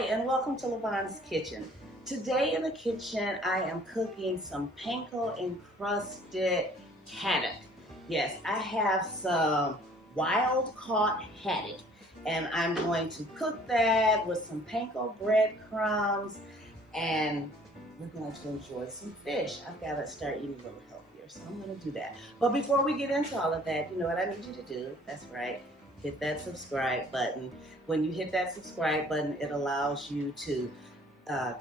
Hi, and welcome to Lavonne's Kitchen. Today in the kitchen, I am cooking some Panko Encrusted Haddock. Yes, I have some wild caught haddock, and I'm going to cook that with some panko breadcrumbs, and we're going to enjoy some fish. I've got to start eating a little healthier, so I'm going to do that. But before we get into all of that, you know what I need you to do? That's right. Hit that subscribe button. When you hit that subscribe button, it allows you to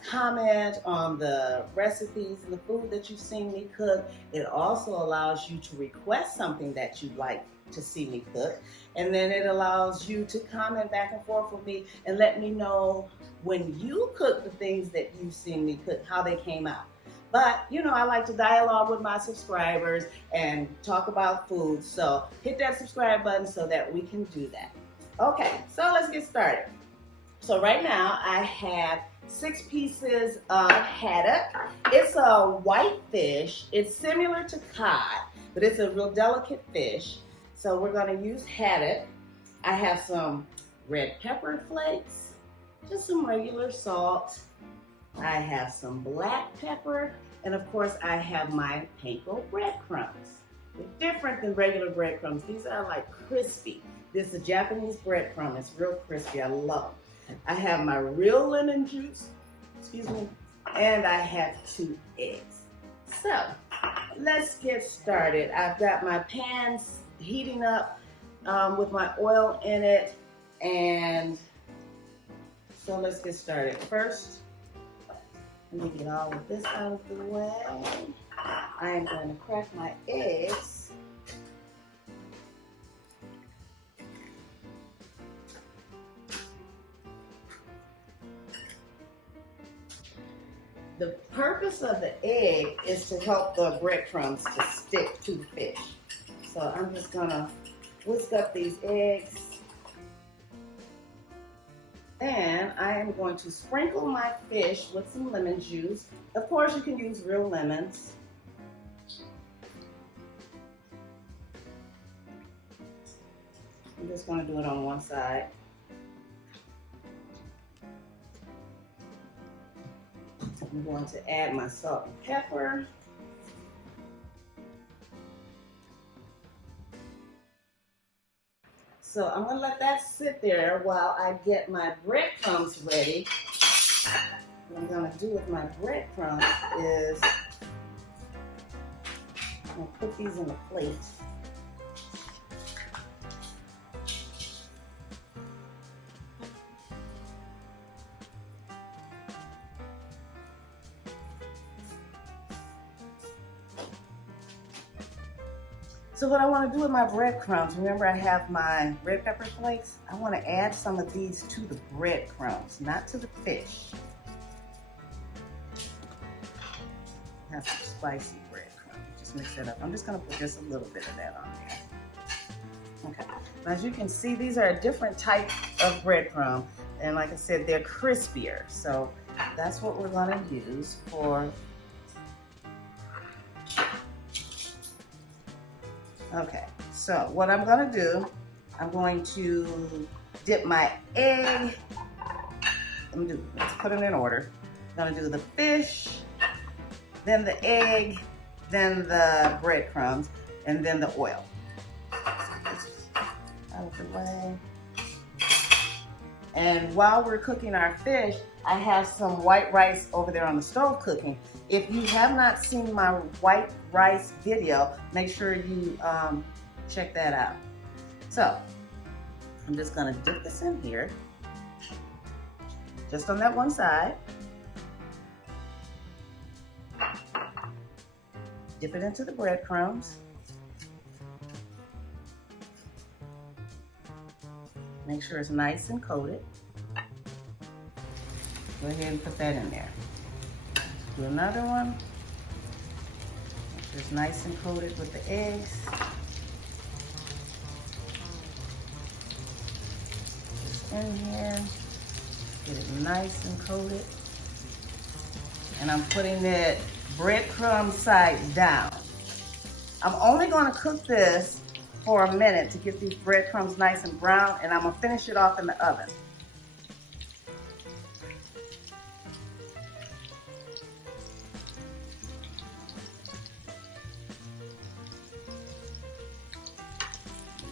comment on the recipes and the food that you've seen me cook. It also allows you to request something that you'd like to see me cook. And then it allows you to comment back and forth with me and let me know when you cook the things that you've seen me cook, how they came out. But, you know, I like to dialogue with my subscribers and talk about food. So hit that subscribe button so that we can do that. Okay, so let's get started. So right now I have 6 pieces of haddock. It's a white fish. It's similar to cod, but it's a real delicate fish. So we're going to use haddock. I have some red pepper flakes, just some regular salt. I have some black pepper, and of course I have my panko breadcrumbs. They're different than regular breadcrumbs. These are like crispy. This is a Japanese breadcrumb. It's real crispy. I love them. I have my real lemon juice, and I have 2 eggs. So let's get started. I've got my pans heating up with my oil in it, and so let's get started. First, let me get all of this out of the way. I am going to crack my eggs. The purpose of the egg is to help the breadcrumbs to stick to the fish. So I'm just gonna whisk up these eggs. And I am going to sprinkle my fish with some lemon juice. Of course, you can use real lemons. I'm just going to do it on one side. I'm going to add my salt and pepper. So I'm going to let that sit there while I get my breadcrumbs ready. What I'm going to do with my breadcrumbs is I'm going to put these in a plate. So what I want to do with my breadcrumbs, remember I have my red pepper flakes? I want to add some of these to the breadcrumbs, not to the fish. I have some spicy breadcrumbs. Just mix it up. I'm just going to put just a little bit of that on there. Okay. Now, as you can see, these are a different type of breadcrumb. And like I said, they're crispier. So that's what we're going to use for. Okay, so what I'm going to do, I'm going to dip my egg. Let's put them in order. I'm going to do the fish, then the egg, then the breadcrumbs, and then the oil. Out of the way. And while we're cooking our fish, I have some white rice over there on the stove cooking. If you have not seen my white rice video, make sure you check that out. So I'm just going to dip this in here, just on that one side. Dip it into the breadcrumbs. Make sure it's nice and coated. Go ahead and put that in there. Do another one. Make sure it's nice and coated with the eggs. Just in here. Get it nice and coated. And I'm putting it breadcrumb side down. I'm only going to cook this for a minute to get these breadcrumbs nice and brown, and I'm going to finish it off in the oven.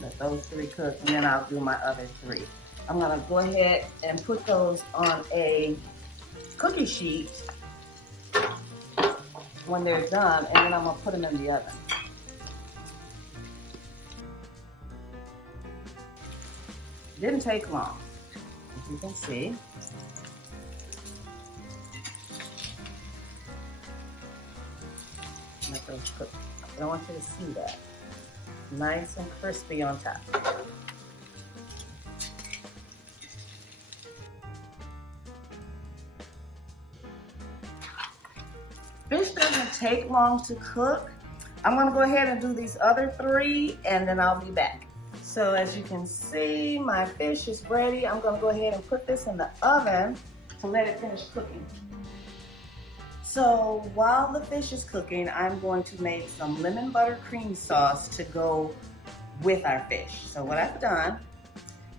Let those 3 cook, and then I'll do my other 3. I'm gonna go ahead and put those on a cookie sheet when they're done, and then I'm gonna put them in the oven. Didn't take long, as you can see. Let those cook. I want you to see that. Nice and crispy on top. Fish doesn't take long to cook. I'm gonna go ahead and do these other 3, and then I'll be back. So as you can see, my fish is ready. I'm gonna go ahead and put this in the oven to let it finish cooking. So while the fish is cooking, I'm going to make some lemon buttercream sauce to go with our fish. So what I've done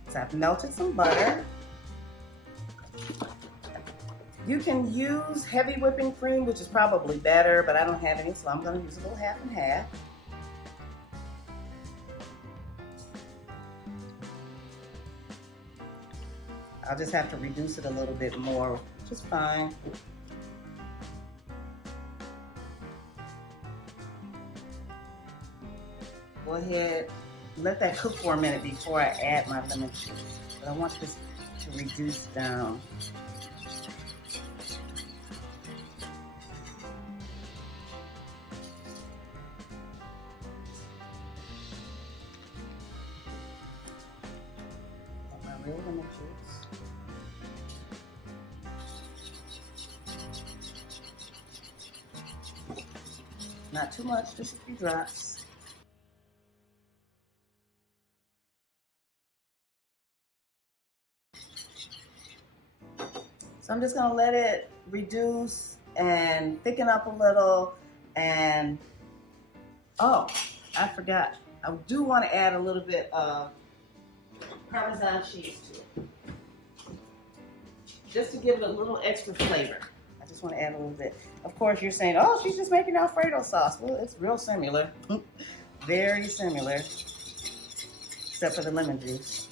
is I've melted some butter. You can use heavy whipping cream, which is probably better, but I don't have any, so I'm gonna use a little half and half. I'll just have to reduce it a little bit more, which is fine. Go ahead, let that cook for a minute before I add my lemon juice. But I want this to reduce down. My real lemon juice. Not too much, just a few drops. So I'm just gonna let it reduce and thicken up a little. And oh, I forgot. I do want to add a little bit of Parmesan cheese to it, just to give it a little extra flavor. I just want to add a little bit. Of course, you're saying, "Oh, she's just making Alfredo sauce." Well, it's real similar, very similar, except for the lemon juice.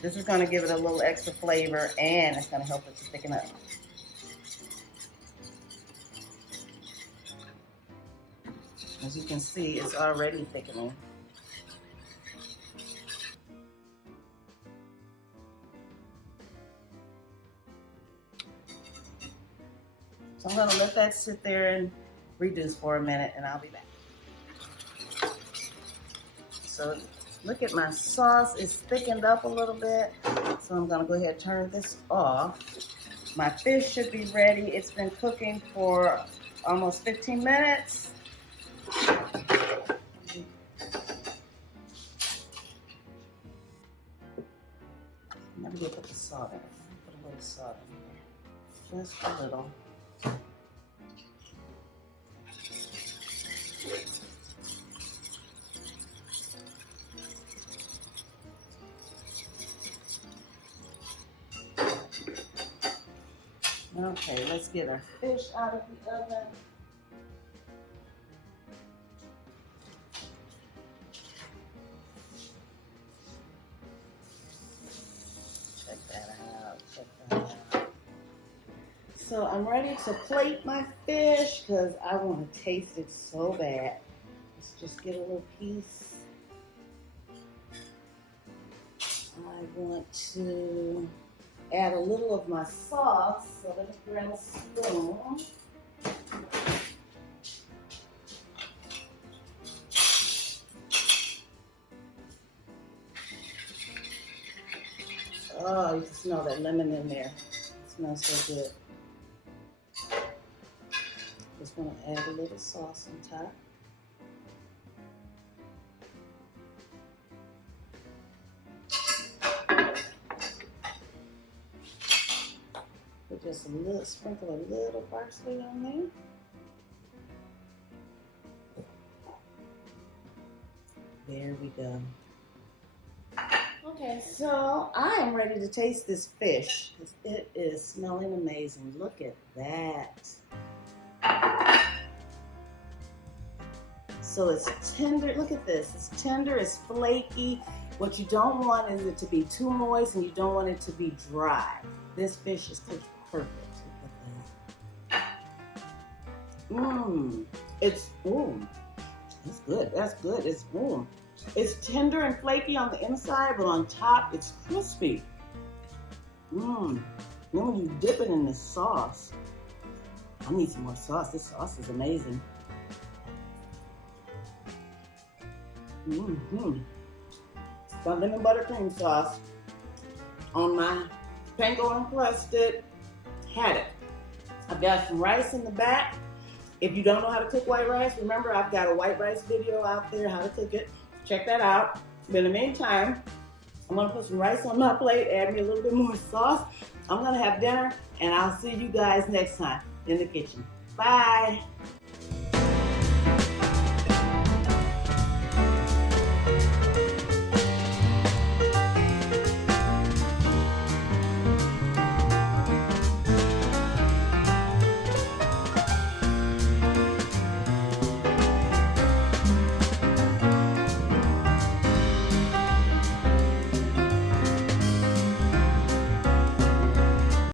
This is going to give it a little extra flavor, and it's going to help it to thicken up. As you can see, it's already thickening. So I'm going to let that sit there and reduce for a minute, and I'll be back. So look at my sauce, it's thickened up a little bit. So I'm gonna go ahead and turn this off. My fish should be ready. It's been cooking for almost 15 minutes. Let me put the salt in it. Put a little salt in here, just a little. Okay, let's get our fish out of the oven. Check that out, check that out. So I'm ready to plate my fish because I want to taste it so bad. Let's just get a little piece. I want to add a little of my sauce, so let me grab a spoon. Oh, you can smell that lemon in there. It smells so good. Just want to add a little sauce on top. Just a little, sprinkle a little parsley on there. There we go. Okay, so I am ready to taste this fish because it is smelling amazing. Look at that. So it's tender. Look at this. It's tender, it's flaky. What you don't want is it to be too moist, and you don't want it to be dry. This fish is cooked perfect. It's, that's good. That's good. It's tender and flaky on the inside, but on top, it's crispy. Then when you dip it in this sauce, I need some more sauce. This sauce is amazing. Got lemon buttercream sauce on my Panko Encrusted Haddock. I've got some rice in the back. If you don't know how to cook white rice, remember I've got a white rice video out there, how to cook it. Check that out. But in the meantime, I'm gonna put some rice on my plate, add me a little bit more sauce. I'm gonna have dinner, and I'll see you guys next time in the kitchen. Bye.